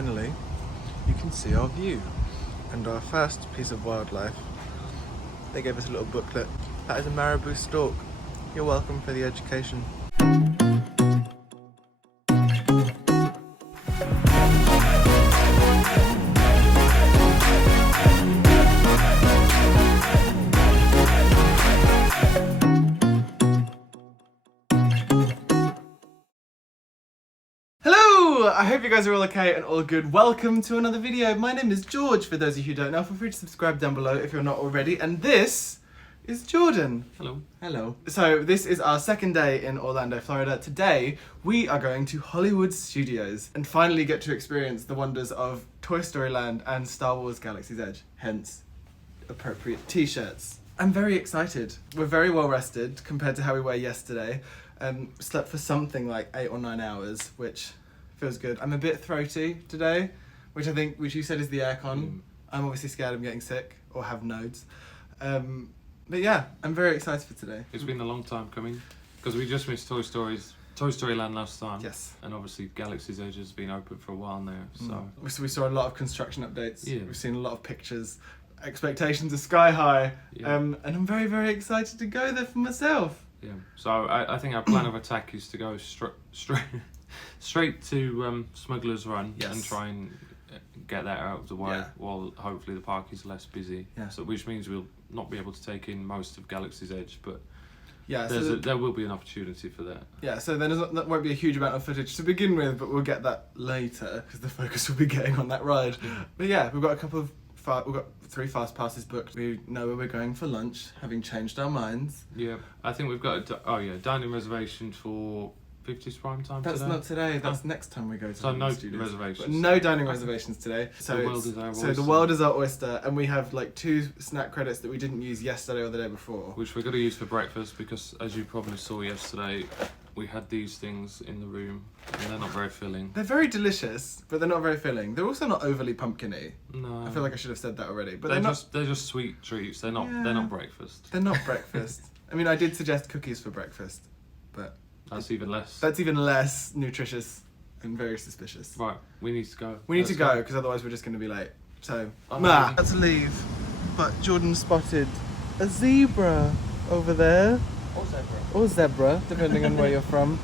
finally you can see our view and our first piece of wildlife. They gave us a little booklet. That is a marabou stork. You're welcome for the education. I hope you guys are all okay and all good. Welcome to another video. My name is George, for those of you who don't know. Feel free to subscribe down below if you're not already. And this is Jordan. Hello. Hello. So this is our second day in Orlando, Florida. Today we are going to Hollywood Studios and finally get to experience the wonders of Toy Story Land and Star Wars Galaxy's Edge, hence appropriate t-shirts. I'm very excited. We're very well rested compared to how we were yesterday. Slept for something like 8 or 9 hours, which feels good. I'm a bit throaty today, which you said is the aircon. I'm obviously scared of getting sick or have nodes. But yeah, I'm very excited for today. It's been a long time coming because we just missed Toy Story Land last time. Yes. And obviously Galaxy's Edge has been open for a while now, so. We saw a lot of construction updates. Yeah. We've seen a lot of pictures. Expectations are sky high. Yeah. And I'm very, very excited to go there for myself. Yeah. So I think our plan of attack is to go straight to Smuggler's Run. Yes. And try and get that out of the way, Yeah. while hopefully the park is less busy. Yeah. So which means we'll not be able to take in most of Galaxy's Edge, but Yeah, there will be an opportunity for that. Yeah, so then that won't be a huge amount of footage to begin with, but we'll get that later because the focus will be getting on that ride. But yeah, we've got we've got 3 fast passes booked. We know where we're going for lunch, having changed our minds. Yeah, I think we've got dining reservation for 50's prime time. That's today. not today. That's next time we go to So the no studios. reservations. But no dining reservations today. So The world is our So the oyster. world is our oyster, and we have like 2 snack credits that we didn't use yesterday or the day before. Which we're going to use for breakfast because, as you probably saw yesterday, we had these things in the room and they're not very filling. They're very delicious, but they're not very filling. They're also not overly pumpkin-y. No. I feel like I should have said that already. But they're just sweet treats. They're not breakfast. They're not breakfast. I mean, I did suggest cookies for breakfast, but That's even less. that's even less nutritious and very suspicious. Right, we need to go. We need to go because otherwise we're just going to be late. So, I'm nah. ready. Let's leave. But Jordan spotted a zebra over there. Or zebra, depending on where you're from.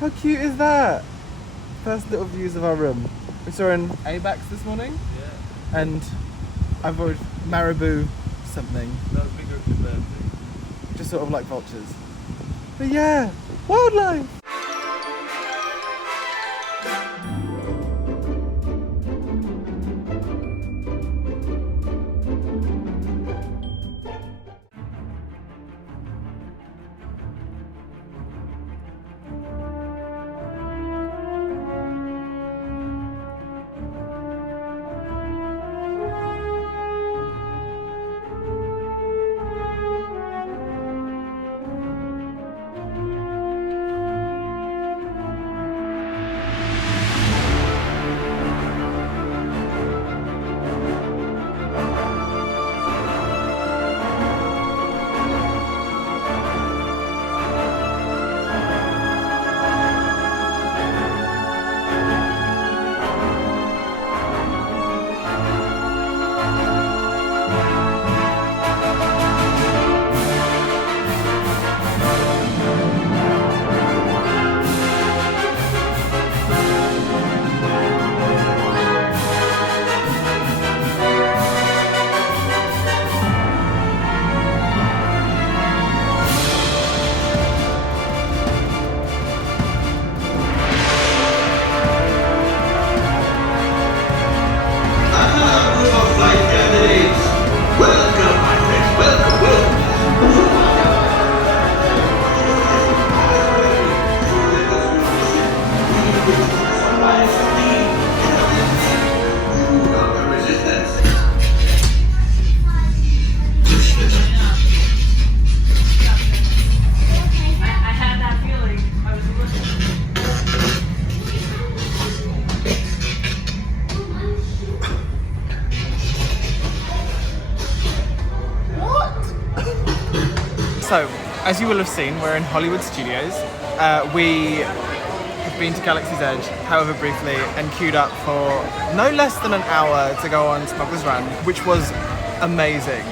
How cute is that? First little views of our room. We saw an ABAX this morning. Yeah. And I voted marabou something. That was bigger than that. Just sort of like vultures. But yeah, wildlife! So, as you will have seen, we're in Hollywood Studios. We have been to Galaxy's Edge, however briefly, and queued up for no less than an hour to go on Smuggler's Run, which was amazing.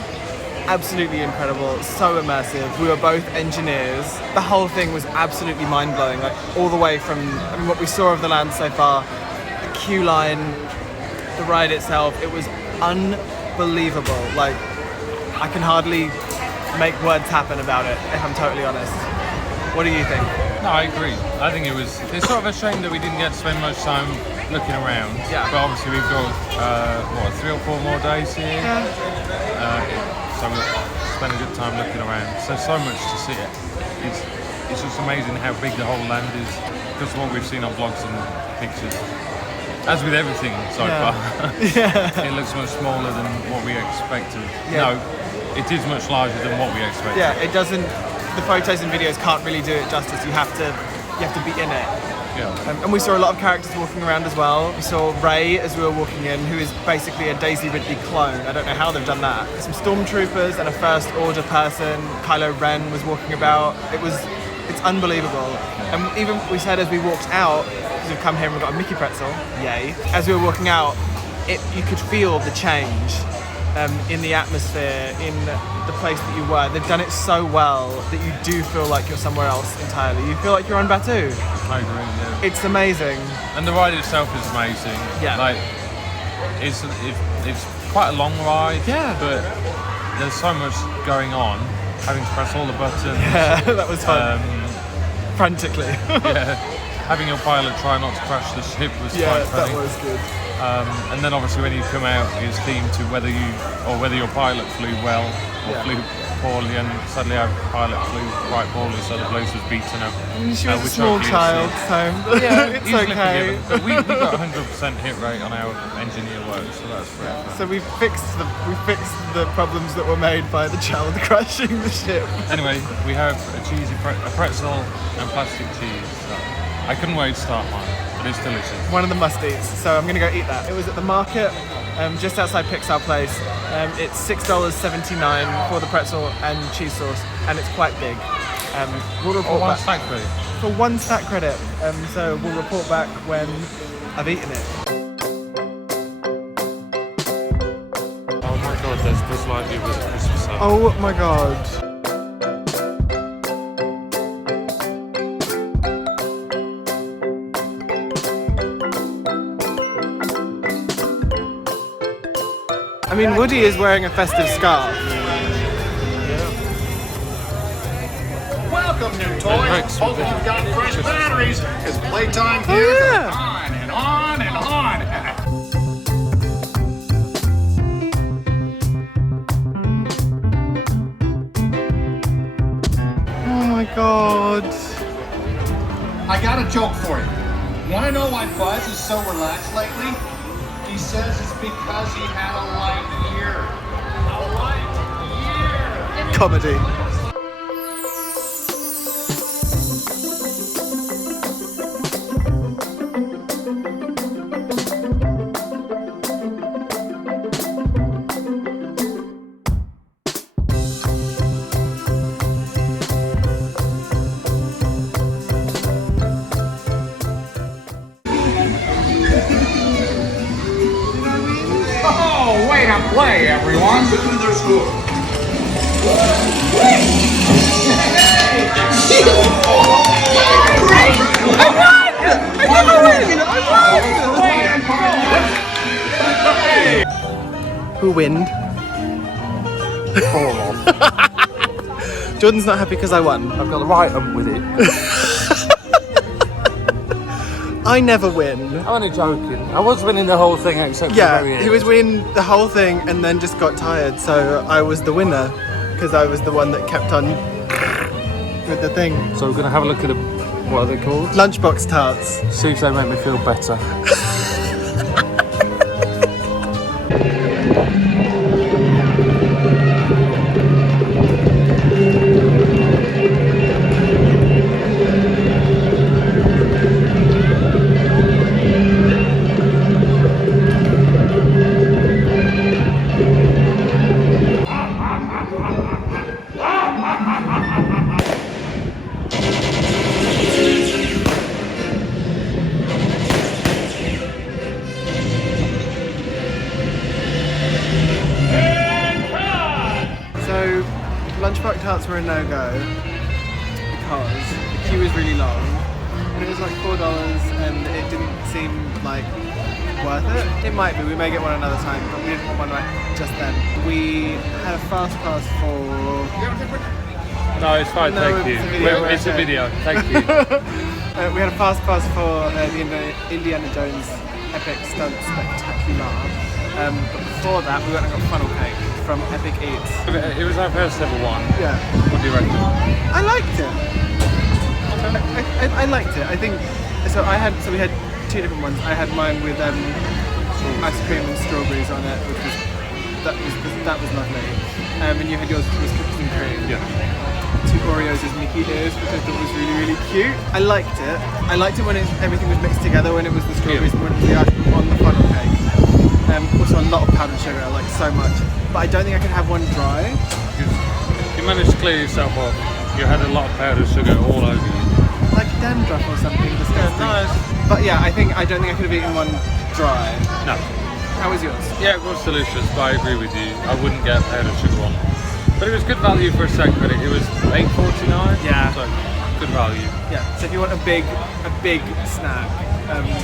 Absolutely incredible, so immersive. We were both engineers. The whole thing was absolutely mind-blowing, like all the way from what we saw of the land so far, the queue line, the ride itself, it was unbelievable. Like, I can hardly make words happen about it, if I'm totally honest. What do you think? No, I agree. I think it's sort of a shame that we didn't get to spend much time looking around. Yeah. But obviously we've got, 3 or 4 more days here. So we'll spend a good time looking around. So much to see it. It's just amazing how big the whole land is. Because what we've seen on vlogs and pictures. As with everything so far. It looks much smaller than what we expected. Yeah. No, it is much larger than what we expected. Yeah, it doesn't. The photos and videos can't really do it justice. You have to be in it. Yeah. And we saw a lot of characters walking around as well. We saw Rey as we were walking in, who is basically a Daisy Ridley clone. I don't know how they've done that. Some stormtroopers and a First Order person. Kylo Ren was walking about. It's unbelievable. And even we said as we walked out, because we've come here and we've got a Mickey pretzel, yay. As we were walking out, you could feel the change in the atmosphere, in the place that you were. They've done it so well that you do feel like you're somewhere else entirely. You feel like you're on Batuu. I agree, yeah. It's amazing. And the ride itself is amazing. Yeah. Like, it's quite a long ride. Yeah. But there's so much going on. Having to press all the buttons. Yeah, that was fun. Frantically. Yeah. Having your pilot try not to crash the ship was quite Yeah, funny. that was good. And then obviously when you come out, it's themed to whether your pilot flew well or flew poorly, and sadly our pilot flew quite poorly, so the place was beaten up. She was a which small hopefully child, so it's easily okay. forgiven. But we got 100% hit rate on our engineer work, so that's great. So we fixed the problems that were made by the child crashing the ship. Anyway, we have a pretzel and plastic cheese. So I couldn't wait to start mine, but it's delicious. One of the must-eats, so I'm going to go eat that. It was at the market, just outside Pixar Place. It's $6.79 for the pretzel and cheese sauce, and it's quite big. We'll report One back stack credit. for 1 stack credit. So we'll report back when I've eaten it. Oh my god, there's Buzz Lightyear with a Christmas hat. Oh my god. I mean, Woody is wearing a festive scarf. Welcome, new toys. Hope you've got fresh batteries, because playtime here Oh, goes yeah. on and on and on. Oh my god. I got a joke for you. Want to know why Buzz is so relaxed lately? He says it's because he had a light year. A light year. Comedy. Oh, way to play, everyone. Who win? Jordan's not happy because I won. I've got the right with it. I never win. I'm only joking. I was winning the whole thing except for the very Yeah, end. he was winning the whole thing and then just got tired, so I was the winner because I was the one that kept on with the thing. So we're going to have a look at what are they called? Lunchbox tarts. See if they make me feel better. Lunchbox tarts were a no-go because the queue was really long and it was like $4 and it didn't seem like worth it. It might be, we may get one another time, but we didn't want one right just then. We had a fast pass for... No, it's fine, No, thank it's you. a video, It's a okay. video, thank you. We had a fast pass for the Indiana Jones Epic Stunt Spectacular. But before that, we went and got funnel cake from Epic Eats. It was our first ever one. Yeah, What do you reckon? I liked it. I liked it. I think so. We had two different ones. I had mine with ice cream and strawberries on it, which was that was lovely. And you had yours, which was cookies and cream. Yeah. Two Oreos as Mickey ears, which I thought was really, really cute. I liked it. I liked it when everything was mixed together, when it was the strawberries and when it was the ice cream on the funnel cake. Also a lot of powdered sugar, I like so much. But I don't think I could have one dry. You managed to clear yourself off. You had a lot of powdered sugar all over you. Like dandruff or something disgusting. Nice. But yeah, I don't think I could have eaten one dry. No. How was yours? Yeah, it was delicious, but I agree with you. I wouldn't get powdered sugar on. But it was good value for a set credit. It was $8.49. Yeah. So good value. Yeah. So if you want a big snack,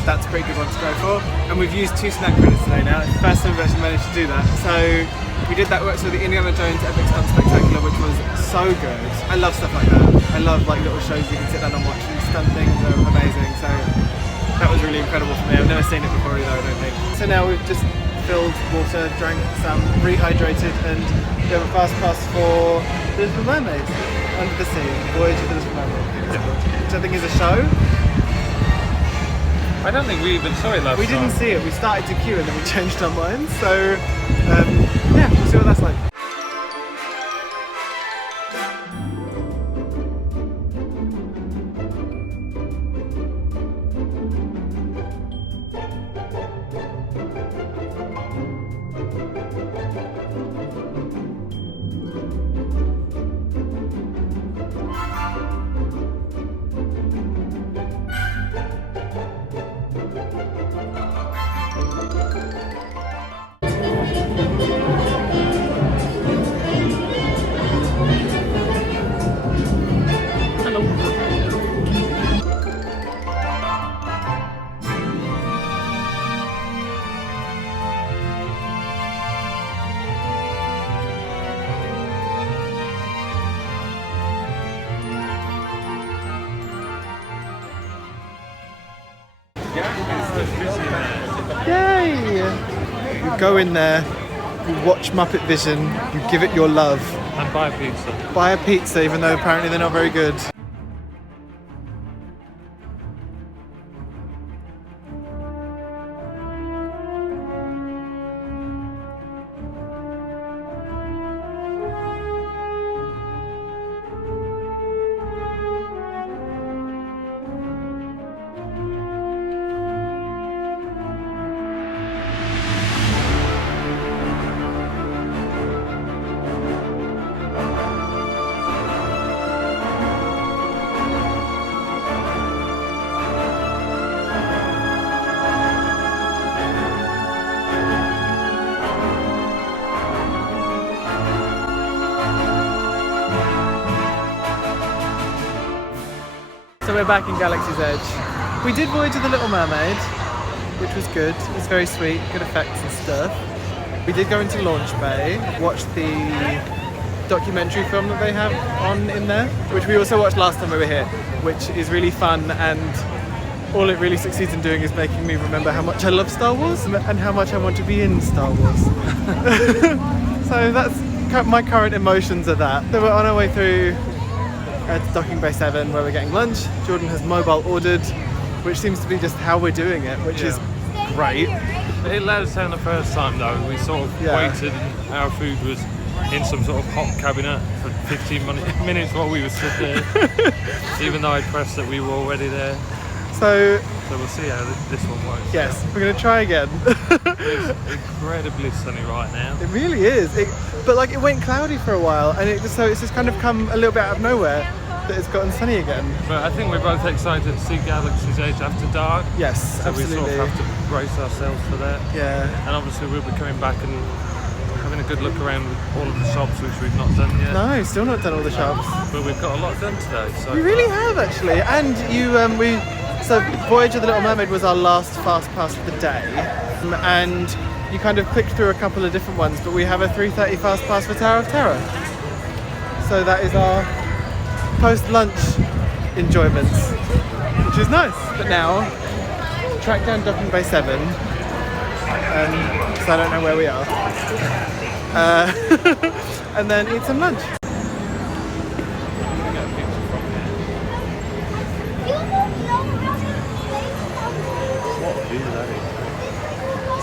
that's a pretty good one to go for. And we've used 2 snack credits today now. It's the first time we've actually managed to do that. So we did that work so the Indiana Jones Epic Stunt Spectacular, which was so good. I love stuff like that. I love like little shows you can sit down and watch, and stunt things are amazing. So that was really incredible for me. I've never seen it before either, I don't think. So now we've just filled water, drank some, rehydrated, and we have a fast pass for The Little Mermaid, Under the Sea, Voyage of the Little Mermaid, which I think is a show. I don't think we even saw it last We time. didn't see it, we started to queue and then we changed our minds, so yeah, we'll see what that's like. Yay! You go in there, you watch Muppet Vision, you give it your love. And buy a pizza. Buy a pizza, even though apparently they're not very good. So we're back in Galaxy's Edge. We did Voyage of the Little Mermaid, which was good. It was very sweet, good effects and stuff. We did go into Launch Bay, watch the documentary film that they have on in there, which we also watched last time we were here, which is really fun, and all it really succeeds in doing is making me remember how much I love Star Wars and how much I want to be in Star Wars. So that's my current emotions are that. So we're on our way through Docking Bay 7 where we're getting lunch. Jordan has mobile ordered, which seems to be just how we're doing it, which is great. It let us down the first time though. We sort of waited and our food was in some sort of hot cabinet for 15 minutes while we were stood there, even though I pressed that we were already there. So we'll see how this one works. Yes, we're going to try again. It's incredibly sunny right now. It really is. But like it went cloudy for a while, and it's just kind of come a little bit out of nowhere that it's gotten sunny again. But I think we're both excited to see Galaxy's Edge after dark. Yes, so absolutely. we sort of have to brace ourselves for that. Yeah. And obviously we'll be coming back and having a good look around all of the shops which we've not done yet. No, still not done all the shops. But we've got a lot done today. So We really have actually, and so Voyage of the Little Mermaid was our last fast pass of the day, and you kind of clicked through a couple of different ones, but we have a 3:30 fast pass for Tower of Terror. So that is our post-lunch enjoyments, which is nice. But now, track down Docking Bay 7, because I don't know where we are, and then eat some lunch.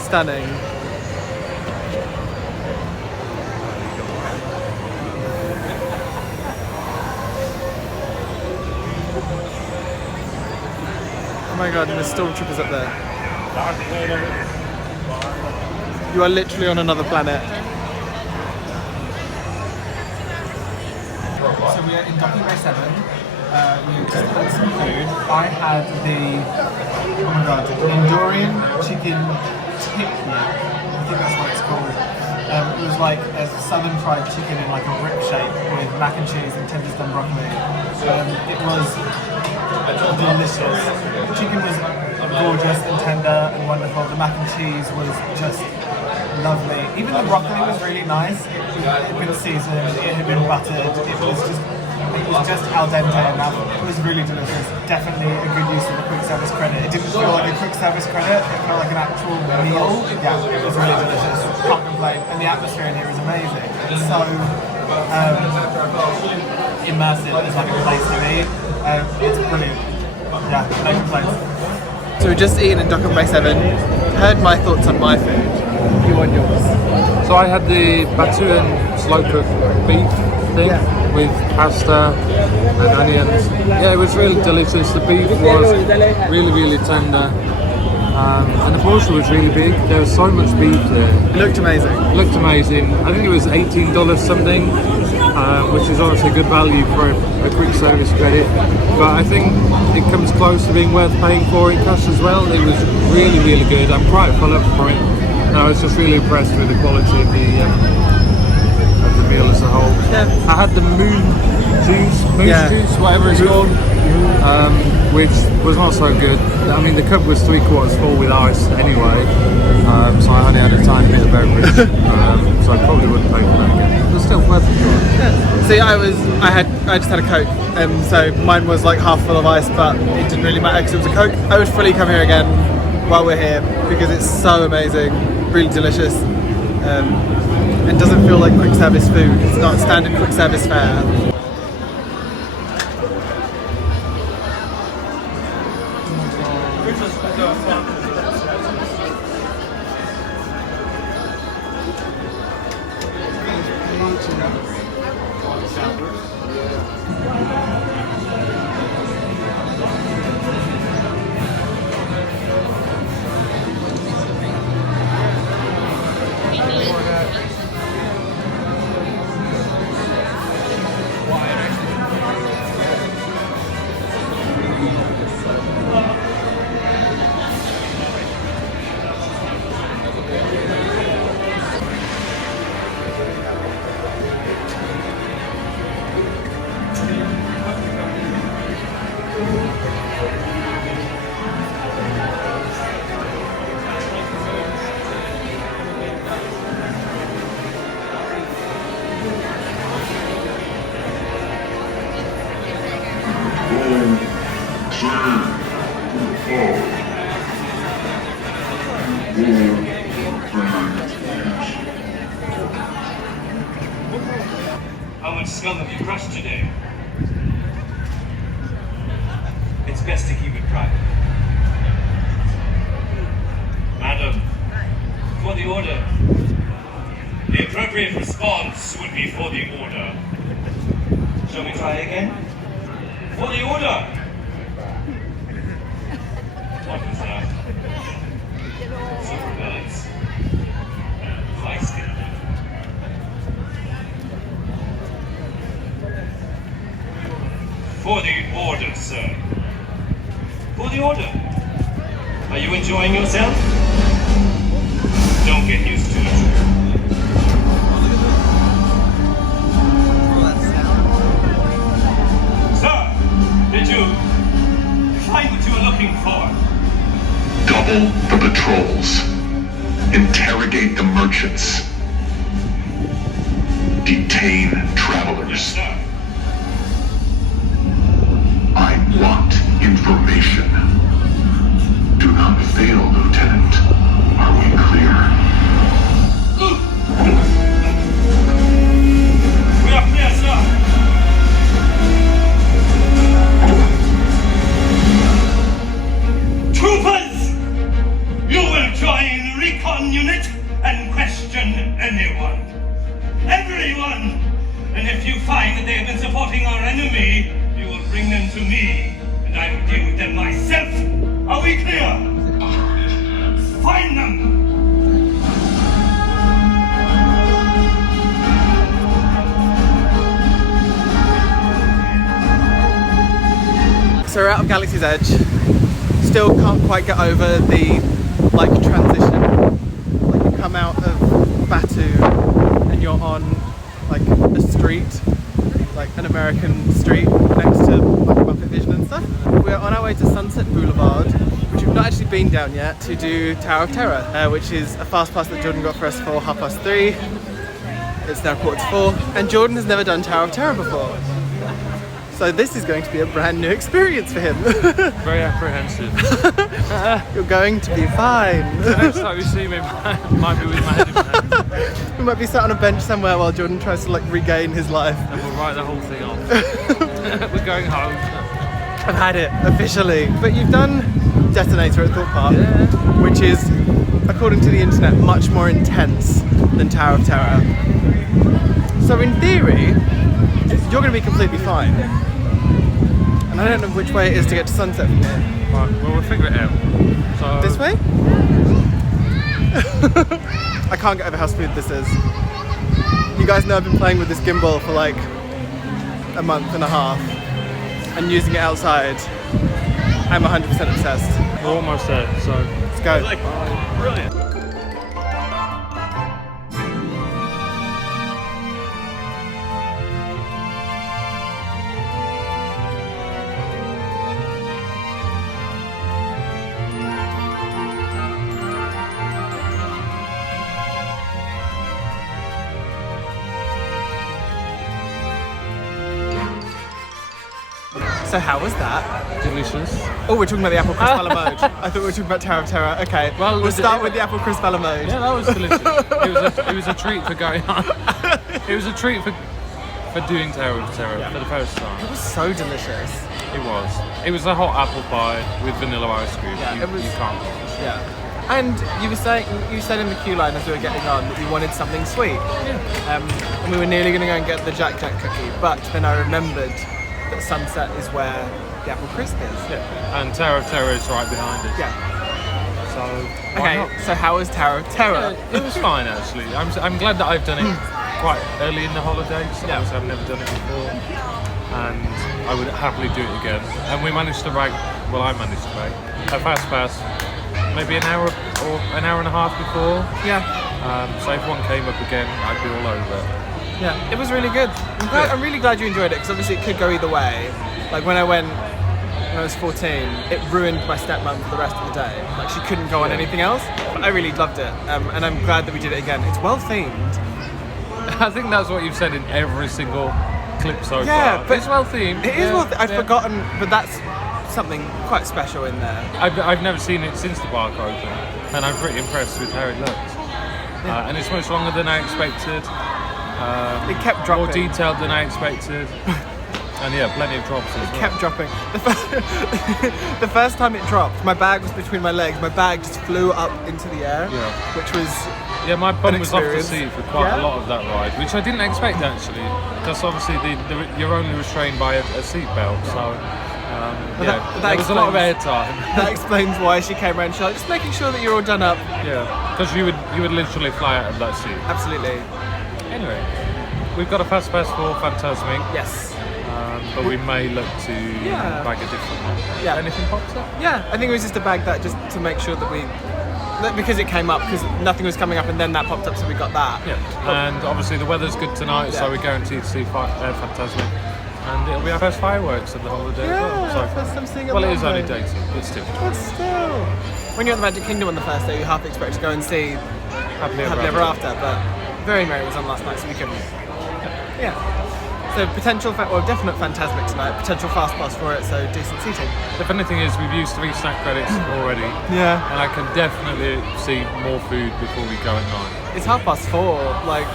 Stunning. Oh my god, and there's stormtroopers up there. You are literally on another planet. So we are in Docking Bay 7. We just had some food. I had the, oh my god, Indorian chicken tikka. I think that's what it's called. It was like a southern fried chicken in like a rib shape with mac and cheese and tender done broccoli. It was delicious. The chicken was gorgeous and tender and wonderful. The mac and cheese was just lovely. Even the broccoli was really nice. It had been seasoned, it had been buttered. It was just al dente enough. It was really delicious. Definitely a good use of the quick service credit. It didn't feel like a quick service credit. It felt like an actual meal. Yeah, it was really delicious. Can't complain. And the atmosphere in here is amazing. It's so immersive. It's like a place to be. It's brilliant. Yeah, no complaints. So we've just eaten in Docking Bay 7. Heard my thoughts on my food. You want yours? So I had the Batuan slow cooked beef thing with pasta and onions. Yeah, it was really delicious. The beef was really, really tender. And the portion was really big. There was so much beef there. It looked amazing. Looked amazing. I think it was $18 something, which is obviously good value for a quick service credit. But I think it comes close to being worth paying for in cash as well. It was really, really good. I'm quite full up for it. And I was just really impressed with the quality of the meal as a whole. Yeah. I had the moose juice, whatever it's called, which was not so good. I mean, the cup was 3/4 full with ice anyway, so I only had a tiny bit of beverage, so I probably wouldn't pay for that again. It was still worth it. Yeah. See, I just had a Coke, so mine was like half full of ice, but it didn't really matter because it was a Coke. I would fully come here again while we're here because it's so amazing, really delicious. It doesn't feel like quick service food. It's not standard quick service fare. How much scum have you crushed today? It's best to keep it private. Madam, for the order. The appropriate response would be for the order. Shall we try again? For the order! What was that? Super villains. Feisty. For the order, sir. For the order. Are you enjoying yourself? Don't get used to it. merchants. Detain travelers. Sir. I want information. Do not fail, Lieutenant. Are we clear? We are clear, sir. Troopers! You will join recon unit and question anyone. Everyone! And if you find that they have been supporting our enemy, you will bring them to me, and I will deal with them myself. Are we clear? Find them! So we're out of Galaxy's Edge. Still can't quite get over the like transition. Like you come out of Batu and you're on like a street, like an American street next to like Muppet Vision and stuff. We're on our way to Sunset Boulevard, which we've not actually been down yet, to do Tower of Terror, which is a fast pass that Jordan got for us for 3:30. It's now 4:45, and Jordan has never done Tower of Terror before. So this is going to be a brand new experience for him. Very apprehensive. You're going to be fine. The next time you see me, might be with my head in my hands. We might be sat on a bench somewhere while Jordan tries to like regain his life. And we'll write the whole thing off. We're going home. I've had it officially. But you've done Detonator at Thought Park, which is, according to the internet, much more intense than Tower of Terror. So in theory, you're going to be completely fine. And I don't know which way it is to get to Sunset from here. Right, well, we'll figure it out. So This way? I can't get over how smooth this is. You guys know I've been playing with this gimbal for like a month and a half and using it outside. I'm 100% obsessed. we're almost there, so Let's go. brilliant. So how was that? Delicious. Oh, we're talking about the Apple Crisp Bella mode. I thought we were talking about Tower of Terror. Okay, Well, we'll start with the Apple Crisp Bella mode. Yeah, that was delicious. It was a treat for going on. It was a treat for doing Tower of Terror for the first time. It was so delicious. It was. It was a hot apple pie with vanilla ice cream. Yeah, you, it was- you can't. Yeah. And you said in the queue line as we were getting on that you wanted something sweet. And we were nearly going to go and get the Jack Jack cookie, but then I remembered that Sunset is where the Apple Crisp is. Yeah. And Tower of Terror is right behind us. Yeah. So why Okay, not? so how was Tower of Terror? It was fine actually. I'm glad that I've done it quite early in the holidays. Yeah. Obviously I've never done it before, and I would happily do it again. And we managed to rag. Well, I managed to rag a fast pass, maybe an hour or an hour and a half before. Yeah. So if one came up again, I'd be all over it. Yeah, it was really good. I'm really glad you enjoyed it because obviously it could go either way. Like when I went when I was 14, it ruined my stepmom for the rest of the day. Like she couldn't go on anything else. But I really loved it, and I'm glad that we did it again. It's well themed. I think that's what you've said in every single clip so Yeah, far. but It's well themed. It is Yeah, well. I've yeah. forgotten, but that's something quite special in there. I've never seen it since the park opened, and I'm pretty impressed with how it looks. And it's much longer than I expected. It kept dropping. More detailed than I expected. And yeah, plenty of drops as well. Kept dropping. The first time it dropped, my bag was between my legs. My bag just flew up into the air, Yeah. which was Yeah, my bum An was off the experience. seat for quite Yeah? a lot of that ride, which I didn't expect actually, because obviously you're only restrained by a seat belt, so that there was a lot of explains- airtime. that explains why she came around. She's like, just making sure that you're all done up. Yeah, because you would literally fly out of that seat. Absolutely. Anyway, we've got a fast pass for Fantasmic, Yes. but we may look to Yeah. bag a different one. Yeah. Anything pops up? Yeah, I think it was just a bag that just to make sure that because it came up, because nothing was coming up and then that popped up, so we got that. Yeah. And obviously the weather's good tonight, so Yeah. we're guaranteed to see Fantasmic. And it'll be our first fireworks of the holiday as Yeah, well. So, first time seeing it well, it is only live. day two, but still. But still. When you're at the Magic Kingdom on the first day, you half expect to go and see Happily Happily Ever After, but Very Merry was on last night, so we couldn't. Yeah. So definite Fantasmic tonight, potential fast pass for it, so decent seating. The funny thing is we've used 3 snack credits already. Yeah. And I can definitely see more food before we go at 9. It's 4:30, like...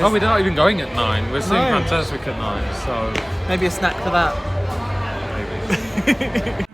Oh, we're not even going at 9. We're seeing No. Fantasmic at 9, so Maybe a snack for that. maybe.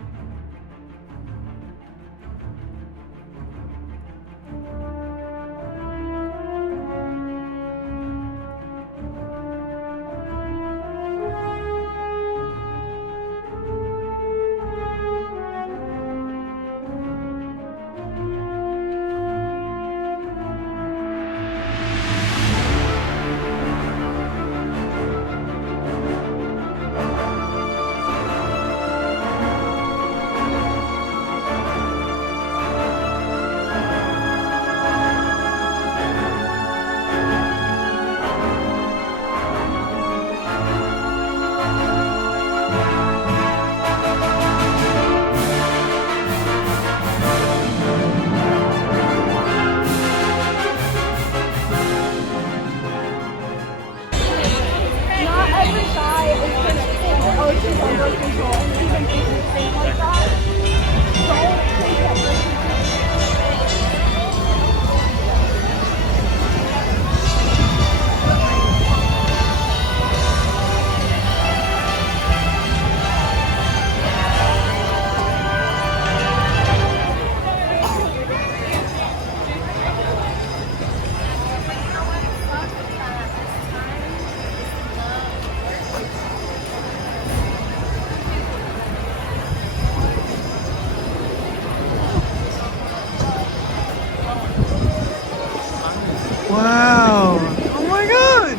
Not every guy is connected to oceans under control, and even if you think like that, don't think that Wow! Oh my god!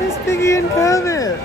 Miss Piggy and Kermit!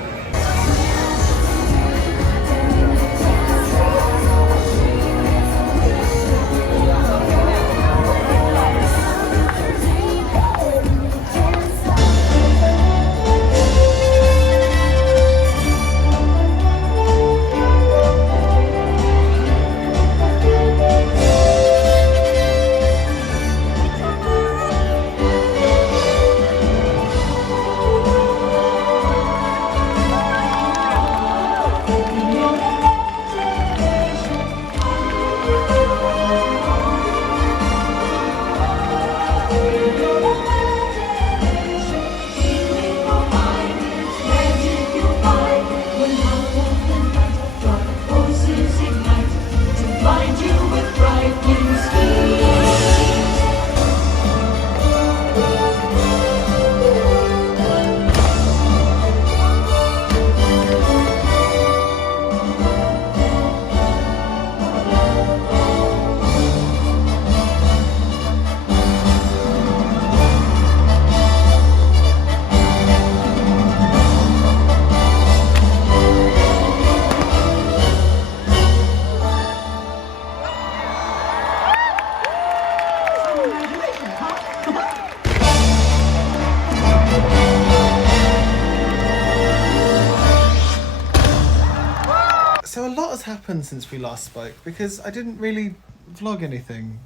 So a lot has happened since we last spoke because I didn't really vlog anything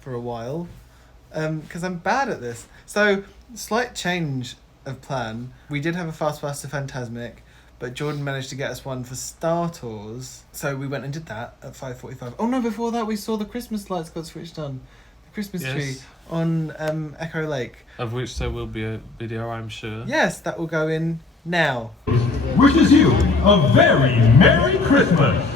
for a while because I'm bad at this. So slight change of plan. We did have a fast pass to Fantasmic, but Jordan managed to get us one for Star Tours, so we went and did that at 5:45. Oh no, before that we saw the Christmas lights got switched on. The Christmas tree on Echo Lake. Of which there will be a video, I'm sure. Yes, that will go in now. Wishes you a very Merry Christmas.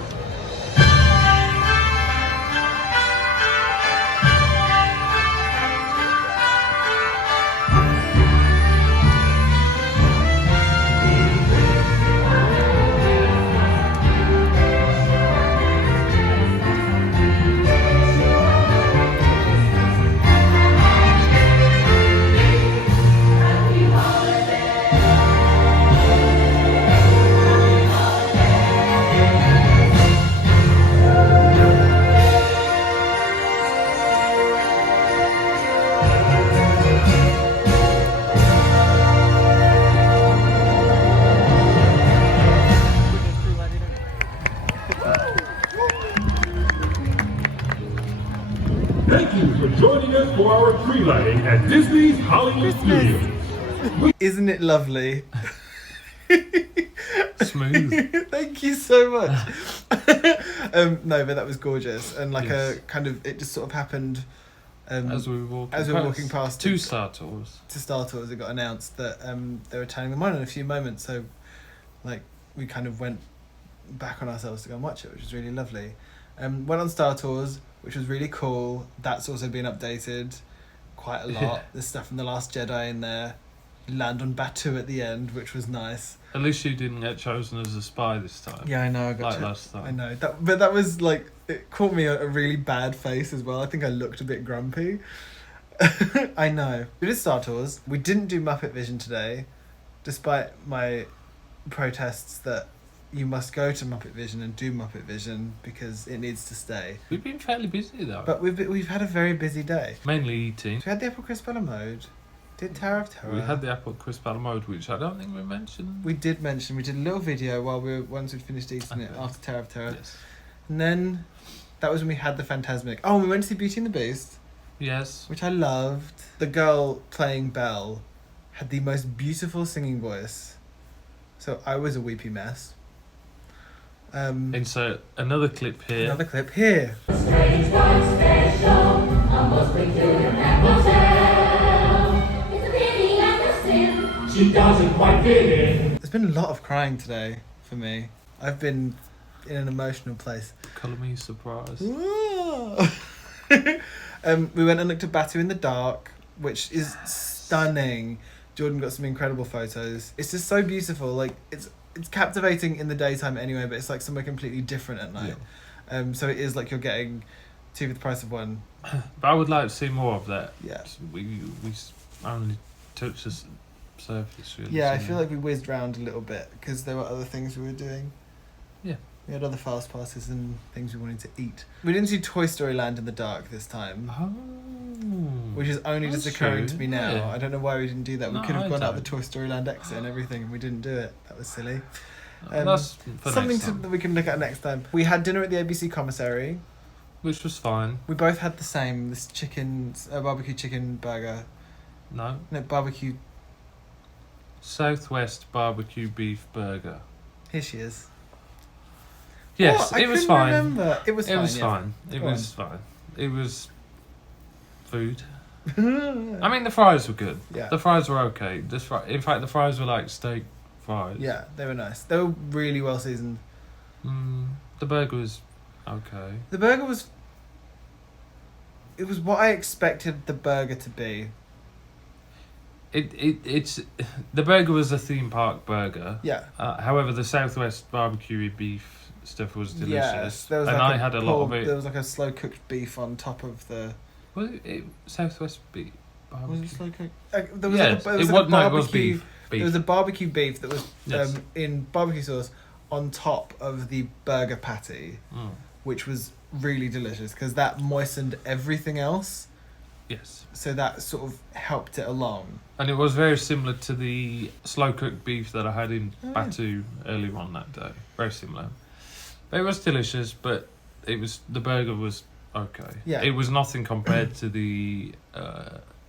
Thank you for joining us for our tree lighting at Disney's Hollywood Studios. Isn't it lovely? Smooth. Thank you so much. No, but that was gorgeous, and like a kind of, it just sort of happened As we were walking past to Star Tours. To Star Tours, it got announced that they were turning them on in a few moments. So, like, we kind of went back on ourselves to go and watch it, which was really lovely. Went on Star Tours, which was really cool. That's also been updated quite a lot. There's stuff from The Last Jedi in there. You land on Batuu at the end, which was nice. At least you didn't get chosen as a spy this time. Yeah, I know. I got like last time. I know but that was like, it caught me a really bad face as well. I think I looked a bit grumpy. I know. We did Star Tours. We didn't do Muppet Vision today, despite my protests that you must go to Muppet Vision and do Muppet Vision because it needs to stay. We've been fairly busy though. But we've had a very busy day. Mainly eating. So we had the Apple Crisp mode. Did Tower of Terror. We had the Apple Crisp mode, which I don't think we mentioned. We did mention. We did a little video once we'd finished eating it after Tower of Terror. Yes. And then that was when we had the Fantasmic. Oh, and we went to see Beauty and the Beast. Yes. Which I loved. The girl playing Belle had the most beautiful singing voice. So I was a weepy mess. Insert another clip here. Another clip here. She doesn't quite fit in. There's been a lot of crying today for me. I've been in an emotional place. Colour me surprised. We went and looked at Batuu in the dark, which is stunning. Jordan got some incredible photos. It's just so beautiful. Like, it's captivating in the daytime anyway, but it's like somewhere completely different at night. Yeah. So it is like you're getting two for the price of one. But I would like to see more of that. Yeah. We only touched the surface, really. Yeah, I feel like we whizzed around a little bit because there were other things we were doing. Yeah. We had other fast passes and things we wanted to eat. We didn't do Toy Story Land in the dark this time. Oh. Which is only just occurring to me now. Yeah. I don't know why we didn't do that. We No, could have I gone out the don't. Toy Story Land exit and everything, and we didn't do it. That was silly. That's for something next time. that we can look at next time. We had dinner at the ABC commissary. Which was fine. We both had the same, this barbecue chicken burger. No. Barbecue. Southwest barbecue beef burger. Here she is. Yes, What? it was couldn't fine. Remember. It was fine. It was yeah. fine. It Go was fine. It was food. I mean, the fries were good. Yeah. The fries were okay. In fact, the fries were like steak fries. Yeah, they were nice. They were really well seasoned. The burger was okay. The burger was... It was what I expected the burger to be. It's the burger was a theme park burger. Yeah. However, the Southwest barbecue beef stuff was delicious. Yes, there was and like I had a lot of it. There was like a slow cooked beef on top of the... Was it Southwest beef barbecue? Was it slow cooked? There was Yes, like a, it there was, was no, like a it was barbecue... beef. There was a barbecue beef that was Yes. in barbecue sauce on top of the burger patty, which was really delicious because that moistened everything else. Yes. So that sort of helped it along. And it was very similar to the slow cooked beef that I had in Batuu earlier on that day. Very similar. It was delicious, but the burger was okay. Yeah. It was nothing compared to the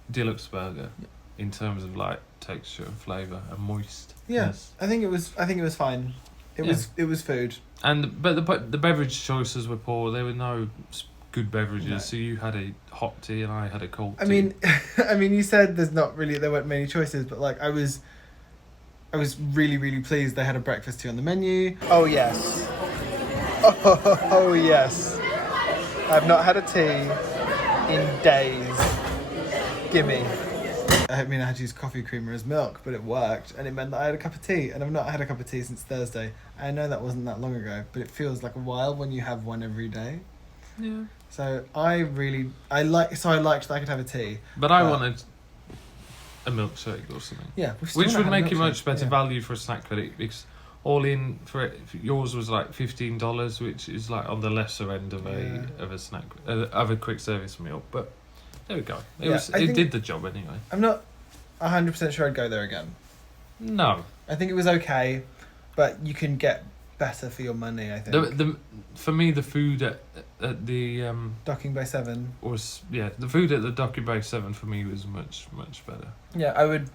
deluxe burger. in terms of like texture and flavour and moist. Yeah, Yes. I think it was fine. It was food. But the beverage choices were poor. There were no good beverages. No. So you had a hot tea and I had a cold tea. I mean, you said there weren't many choices, but like I was really, really pleased they had a breakfast tea on the menu. Oh yes. Oh yes. I've not had a tea in days. Gimme. I mean, I had to use coffee creamer as milk, but it worked, and it meant that I had a cup of tea, and I've not had a cup of tea since Thursday. I know that wasn't that long ago, but it feels like a while when you have one every day. Yeah. So I liked that I could have a tea. But I wanted a milkshake or something. Yeah, we've still Which not would had a make it milkshake. much better Yeah. value for a snack credit, because all in for it, yours was like $15, which is like on the lesser end of a snack of a quick service meal. But there we go. It did the job anyway. I'm not 100% sure I'd go there again. No, I think it was okay, but you can get better for your money, I think. for me the food at the Docking Bay 7. the food at the Docking Bay 7 for me was much better, Yeah, I would.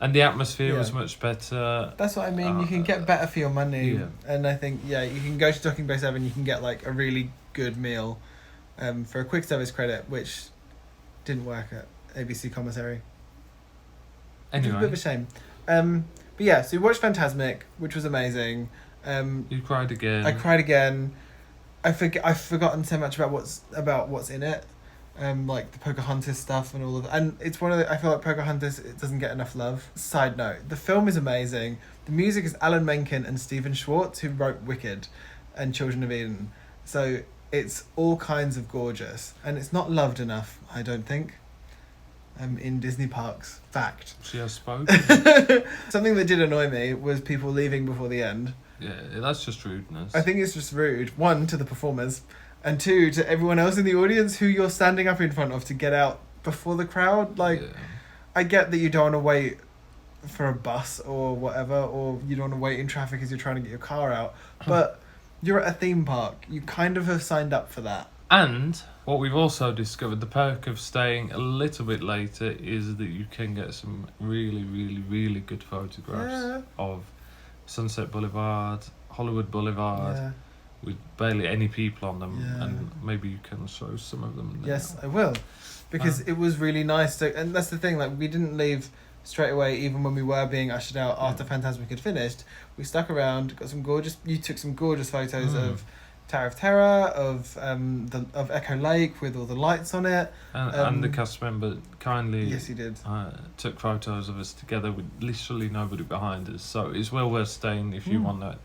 and the atmosphere was Yeah. much better. That's what I mean. You can get better for your money. Yeah. And I think, you can go to Docking Bay 7, you can get like a really good meal for a quick service credit, which didn't work at ABC Commissary. Which was a bit of a Anyway, shame. But yeah, so we watched Fantasmic, which was amazing. you cried again. I cried again. I've forgotten so much about what's in it, like the Pocahontas stuff and all of that. And it's I feel like Pocahontas, it doesn't get enough love. Side note: the film is amazing. The music is Alan Menken and Stephen Schwartz, who wrote Wicked and Children of Eden. So it's all kinds of gorgeous, and it's not loved enough, I don't think. In Disney parks. Fact. She has spoken. Something that did annoy me was people leaving before the end. Yeah, that's just rudeness. I think it's just rude. One, to the performers, and two, to everyone else in the audience who you're standing up in front of to get out before the crowd. Like, Yeah. I get that you don't want to wait for a bus or whatever, or you don't want to wait in traffic as you're trying to get your car out, but you're at a theme park. You kind of have signed up for that. And what we've also discovered, the perk of staying a little bit later, is that you can get some really, really, really good photographs Yeah. of Sunset Boulevard, Hollywood Boulevard, Yeah. with barely any people on them, Yeah. and maybe you can show some of them now. Yes, I will, because it was really nice to, and that's the thing. Like, we didn't leave straight away, even when we were being ushered out after Fantasmic had finished. We stuck around, got some gorgeous. You took some gorgeous photos of Tower of Terror, of Echo Lake with all the lights on it. And the cast member kindly Yes, he did. took photos of us together with literally nobody behind us. So it's well worth staying if you want that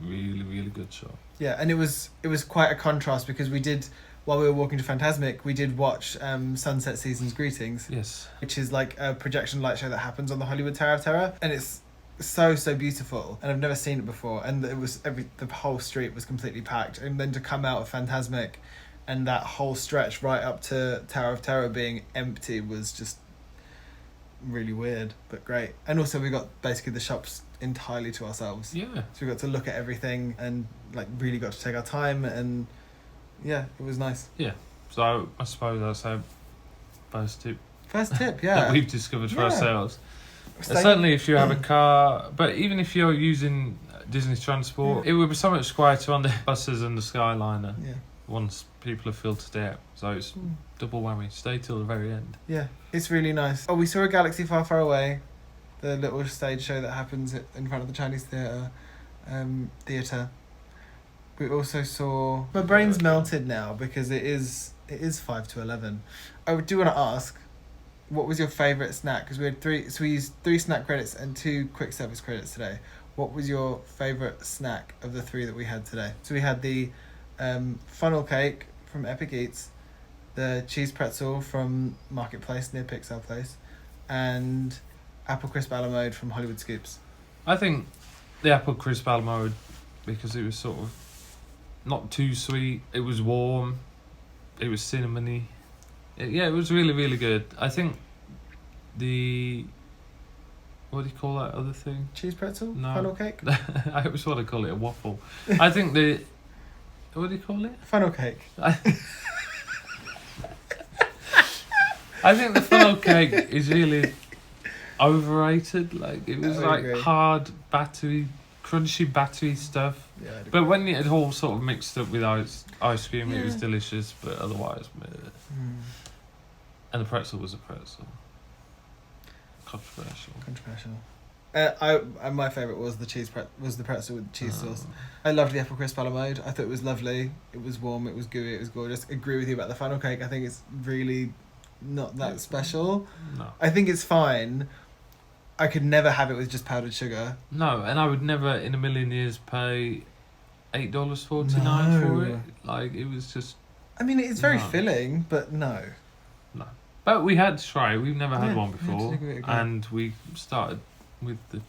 really, really good shot. Yeah, and it was quite a contrast because we did, while we were walking to Fantasmic, we did watch Sunset Season's Greetings. Yes. Which is like a projection light show that happens on the Hollywood Tower of Terror, and it's so beautiful, and I've never seen it before, and it was the whole street was completely packed, and then to come out of Fantasmic and that whole stretch right up to Tower of Terror being empty was just really weird, but great. And also we got basically the shops entirely to ourselves. Yeah. So we got to look at everything and like really got to take our time, and yeah, it was nice. Yeah. So I suppose that's our first tip First tip, that yeah. we've discovered for Yeah. ourselves. Stay- Certainly if you have a car, but even if you're using Disney transport, it would be so much quieter on the buses and the Skyliner Yeah. once people have filtered out. So it's double whammy. Stay till the very end. Yeah, it's really nice. Oh, we saw A Galaxy Far, Far Away, the little stage show that happens in front of the Chinese theatre. We also saw. My brain's melted now because it is 5 to 11. I do want to ask, what was your favourite snack? Because we had we used 3 snack credits and 2 quick service credits today. What was your favourite snack of the 3 that we had today? So we had the funnel cake from Epic Eats, the cheese pretzel from Marketplace near Pixar Place, and apple crisp a la mode from Hollywood Scoops. I think the apple crisp a la mode, because it was sort of not too sweet. It was warm. It was cinnamony. It was really, really good. I think the... What do you call that other thing? Cheese pretzel? No. Funnel cake? I always want to call it a waffle. I think the... What do you call it? Funnel cake. I think the funnel cake is really overrated. Like it was I like agree. hard, crunchy battery stuff. Yeah, I'd agree. But when it all sort of mixed up with ice cream, it was delicious. But otherwise, meh. And the pretzel was a pretzel. Controversial. Controversial. My favourite was the pretzel with cheese sauce. Oh. I loved the apple crisp a la mode. I thought it was lovely. It was warm. It was gooey. It was gorgeous. I agree with you about the funnel cake. I think it's really not that special. No. I think it's fine. I could never have it with just powdered sugar. No, and I would never in a million years pay $8.49 for it. Like it was just I mean, it's very No. filling, but no. no. But we had to try. We've never had Yeah, one we had to before, give it a go. and we started with the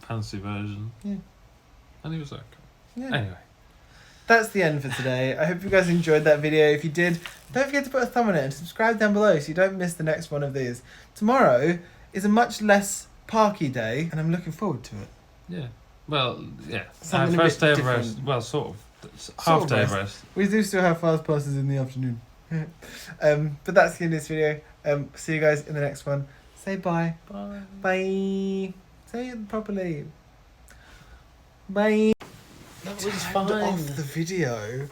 fancy version. Yeah. And it was okay. Yeah. Anyway, That's the end for today. I hope you guys enjoyed that video. If you did, don't forget to put a thumb on it and subscribe down below so you don't miss the next one of these. Tomorrow is a much less parky day, and I'm looking forward to it. yeah. Well, yeah. Something a First bit day of different. rest. Well, sort of. Sort Half of day of rest. rest. We do still have fast passes in the afternoon. But that's the end of this video. See you guys in the next one. Say bye. Bye. Bye. Say it properly. Bye. That Turned was fine. off the video.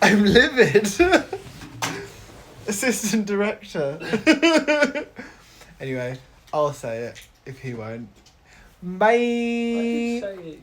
I'm livid. Assistant director. Anyway, I'll say it if he won't. Bye. I did say it.